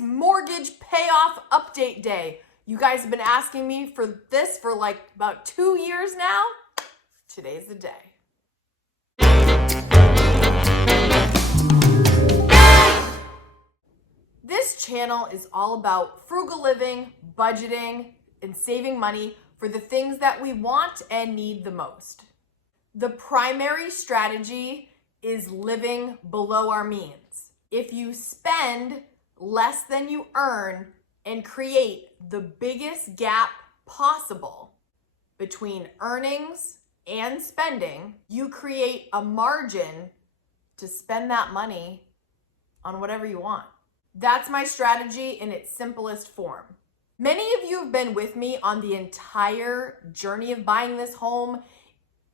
mortgage payoff update day. You guys have been asking me for this for like about 2 years now. Today's the day. This channel is all about frugal living, budgeting, and saving money for the things that we want and need the most. The primary strategy is living below our means. If you spend less than you earn and create the biggest gap possible between earnings and spending, you create a margin to spend that money on whatever you want. That's my strategy in its simplest form. Many of you have been with me on the entire journey of buying this home,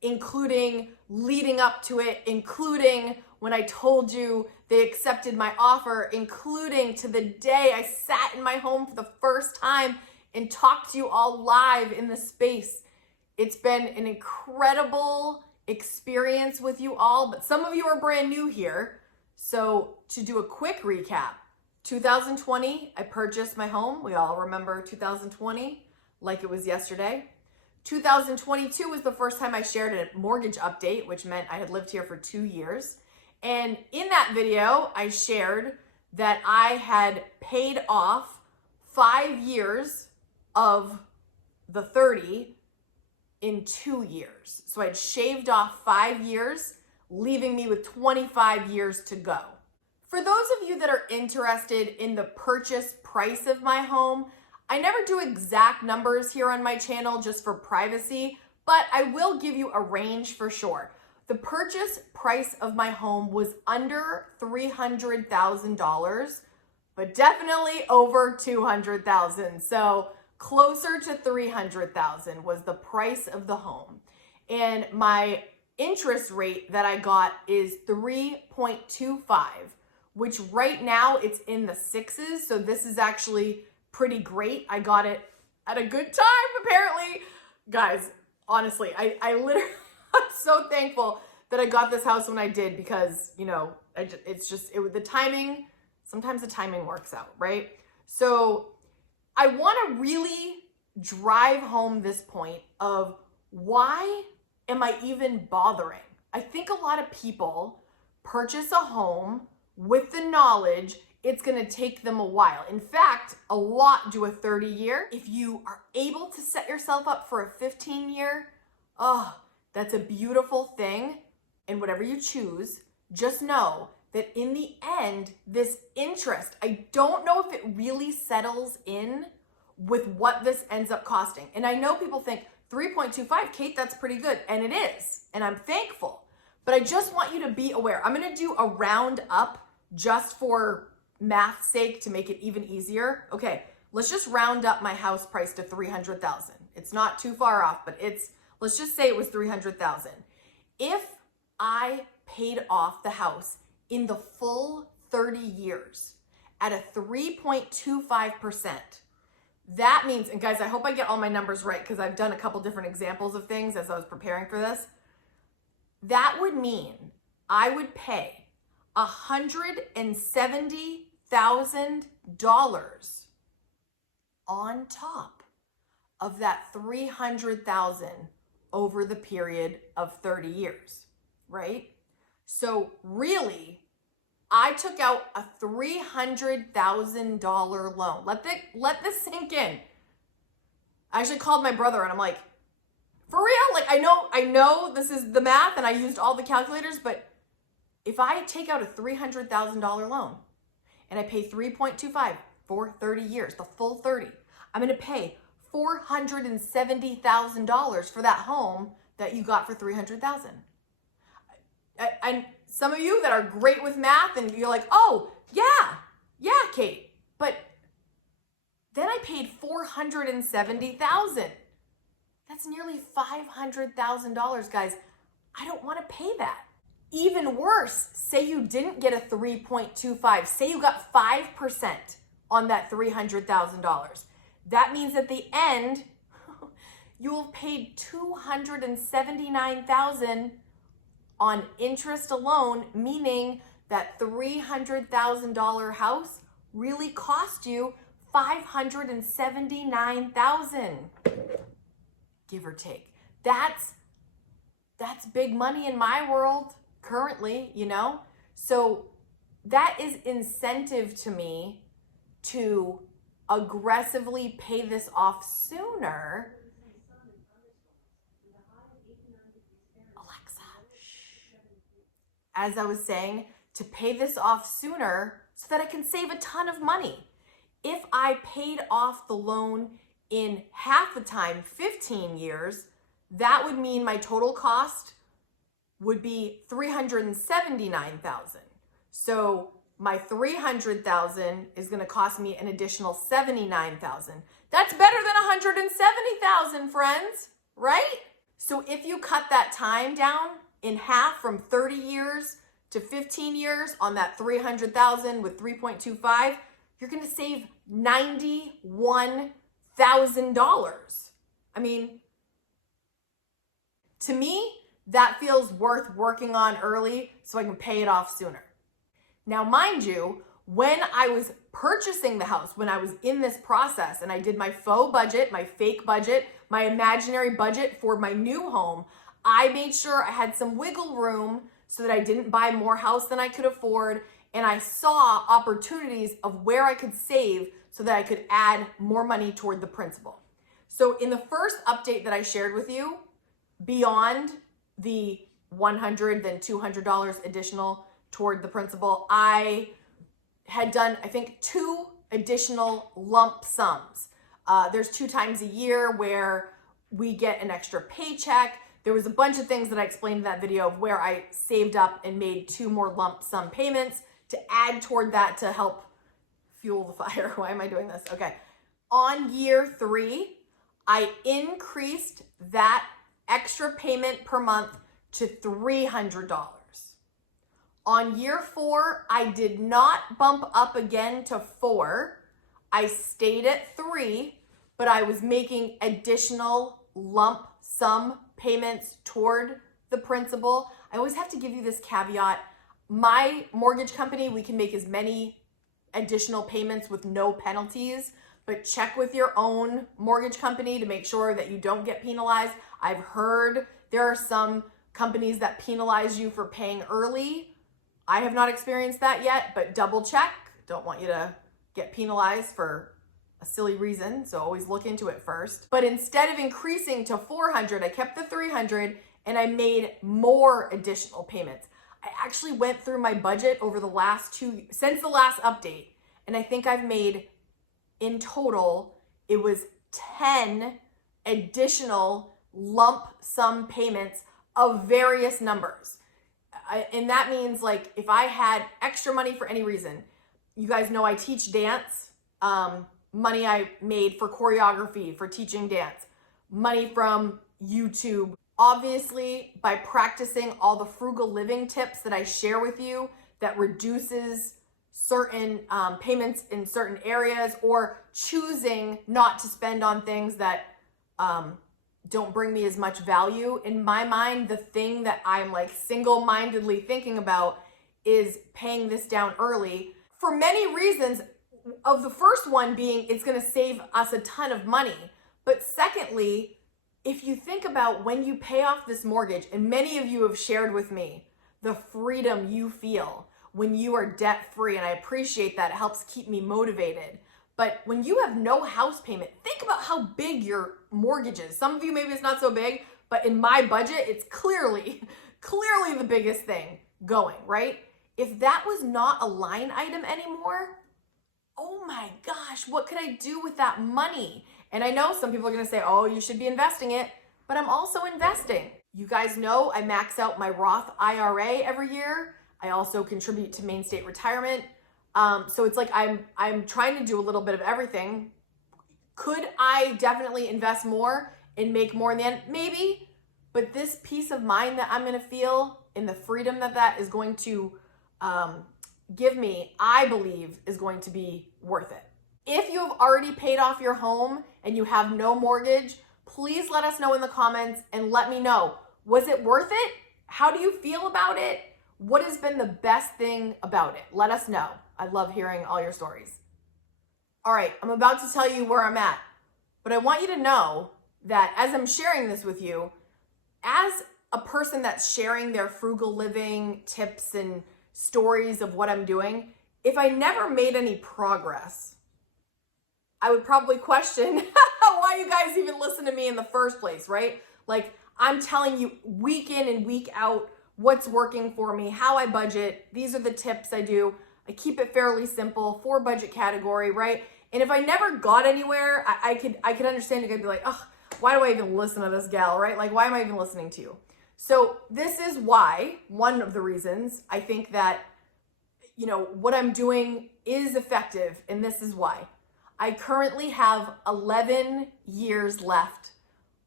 including leading up to it, including when I told you they accepted my offer, including to the day I sat in my home for the first time and talked to you all live in the space. It's been an incredible experience with you all, but some of you are brand new here. So to do a quick recap, 2020, I purchased my home. We all remember 2020 like it was yesterday. 2022 was the first time I shared a mortgage update, which meant I had lived here for 2 years. And in that video, I shared that I had paid off 5 years of the 30 in 2 years. So I'd shaved off 5 years, leaving me with 25 years to go. For those of you that are interested in the purchase price of my home, I never do exact numbers here on my channel just for privacy, but I will give you a range for sure. The purchase price of my home was under $300,000, but definitely over $200,000. So closer to $300,000 was the price of the home. And my interest rate that I got is 3.25, which right now it's in the 6s. So this is actually pretty great. I got it at a good time, apparently. Guys, honestly, I literally, I'm so thankful that I got this house when I did because, you know, the timing, sometimes the timing works out, right? So I want to really drive home this point of why am I even bothering? I think a lot of people purchase a home with the knowledge it's going to take them a while. In fact, a lot do a 30-year. If you are able to set yourself up for a 15-year, oh, that's a beautiful thing. And whatever you choose, just know that in the end, this interest, I don't know if it really settles in with what this ends up costing. And I know people think 3.25, Kate, that's pretty good. And it is. And I'm thankful. But I just want you to be aware. I'm going to do a round up just for math's sake to make it even easier. Okay, let's just round up my house price to 300,000. It's not too far off, but let's just say it was 300,000. If I paid off the house in the full 30 years at a 3.25%, that means, and guys, I hope I get all my numbers right because I've done a couple different examples of things as I was preparing for this. That would mean I would pay $170,000 on top of that $300,000 over the period of 30 years, right? So really, I took out a $300,000 loan. Let this sink in. I actually called my brother and I'm like, for real? Like, I know this is the math and I used all the calculators, but if I take out a $300,000 loan and I pay 3.25 for 30 years, the full 30, I'm going to pay $470,000 for that home that you got for $300,000. And some of you that are great with math and you're like, oh, yeah, Kate, but then I paid $470,000. That's nearly $500,000, guys. I don't want to pay that. Even worse, say you didn't get a 3.25, say you got 5% on that $300,000. That means at the end, you will have paid $279,000 on interest alone, meaning that $300,000 house really cost you $579,000, give or take. That's big money in my world currently, you know? So that is incentive to me to aggressively pay this off sooner. Alexa, shh. As I was saying, to pay this off sooner so that I can save a ton of money. If I paid off the loan in half the time, 15 years, that would mean my total cost would be $379,000. So my $300,000 is going to cost me an additional $79,000. That's better than $170,000, friends, right? So if you cut that time down in half from 30 years to 15 years on that $300,000 with 3.25, you're going to save $91,000. I mean, to me, that feels worth working on early so I can pay it off sooner. Now, mind you, when I was purchasing the house, when I was in this process and I did my faux budget, my fake budget, my imaginary budget for my new home, I made sure I had some wiggle room so that I didn't buy more house than I could afford. And I saw opportunities of where I could save so that I could add more money toward the principal. So in the first update that I shared with you, beyond the $100, then $200 additional toward the principal, I had done, I think, 2 additional lump sums. There's 2 times a year where we get an extra paycheck. There was a bunch of things that I explained in that video of where I saved up and made 2 more lump sum payments to add toward that to help fuel the fire. Why am I doing this? Okay. On year 3, I increased that extra payment per month to $300. On year 4, I did not bump up again to 4. I stayed at 3, but I was making additional lump sum payments toward the principal. I always have to give you this caveat. My mortgage company, we can make as many additional payments with no penalties, but check with your own mortgage company to make sure that you don't get penalized. I've heard there are some companies that penalize you for paying early. I have not experienced that yet, but double check. Don't want you to get penalized for a silly reason, so always look into it first. But instead of increasing to $400, I kept the $300 and I made more additional payments. I actually went through my budget over the last 2, since the last update, and I think I've made, in total, it was 10 additional lump sum payments of various numbers. And that means, like, if I had extra money for any reason, you guys know I teach dance, money I made for choreography, for teaching dance, money from YouTube. Obviously, by practicing all the frugal living tips that I share with you that reduces certain payments in certain areas, or choosing not to spend on things that don't bring me as much value. In my mind, the thing that I'm like single-mindedly thinking about is paying this down early for many reasons. Of the first one being it's going to save us a ton of money. But secondly, if you think about when you pay off this mortgage, and many of you have shared with me the freedom you feel when you are debt-free, and I appreciate that. It helps keep me motivated. But when you have no house payment, think about how big your mortgage is. Some of you, maybe it's not so big, but in my budget, it's clearly the biggest thing going, right? If that was not a line item anymore, oh my gosh, what could I do with that money? And I know some people are gonna say, oh, you should be investing it, but I'm also investing. You guys know I max out my Roth IRA every year. I also contribute to Main State Retirement. So it's like I'm trying to do a little bit of everything. Could I definitely invest more and make more in the end? Maybe, but this peace of mind that I'm gonna feel and the freedom that that is going to give me, I believe is going to be worth it. If you have already paid off your home and you have no mortgage, please let us know in the comments and let me know, was it worth it? How do you feel about it? What has been the best thing about it? Let us know. I love hearing all your stories. All right, I'm about to tell you where I'm at, but I want you to know that as I'm sharing this with you, as a person that's sharing their frugal living tips and stories of what I'm doing, if I never made any progress, I would probably question why you guys even listen to me in the first place, right? Like, I'm telling you week in and week out what's working for me, how I budget. These are the tips I do. I keep it fairly simple, 4 budget category, right? And if I never got anywhere, I could understand you could be like, oh, why do I even listen to this gal, right? Like, why am I even listening to you? So this is why, one of the reasons I think that, what I'm doing is effective, and this is why. I currently have 11 years left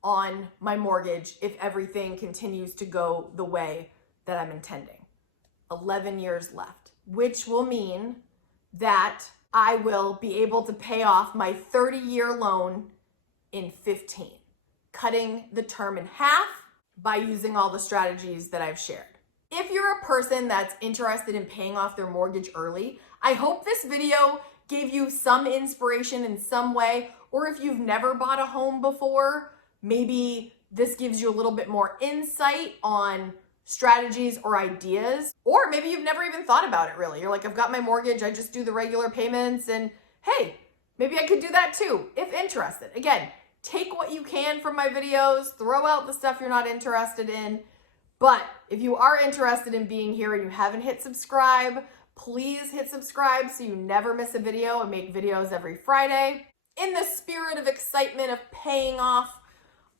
on my mortgage if everything continues to go the way that I'm intending. 11 years left, which will mean that I will be able to pay off my 30-year loan in 15, cutting the term in half by using all the strategies that I've shared. If you're a person that's interested in paying off their mortgage early, I hope this video gave you some inspiration in some way, or if you've never bought a home before, maybe this gives you a little bit more insight on strategies or ideas, or maybe you've never even thought about it really. You're like, I've got my mortgage, I just do the regular payments, and hey, maybe I could do that too, if interested. Again, take what you can from my videos, throw out the stuff you're not interested in, but if you are interested in being here and you haven't hit subscribe, please hit subscribe so you never miss a video. I make videos every Friday. In the spirit of excitement of paying off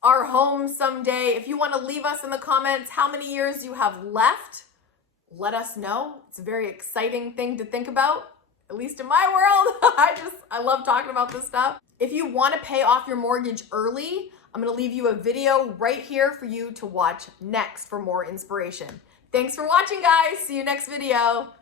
our home someday, if you want to leave us in the comments how many years you have left, let us know. It's a very exciting thing to think about, at least in my world. I love talking about this stuff. If you want to pay off your mortgage early, I'm going to leave you a video right here for you to watch next for more inspiration. Thanks for watching, guys. See you next video.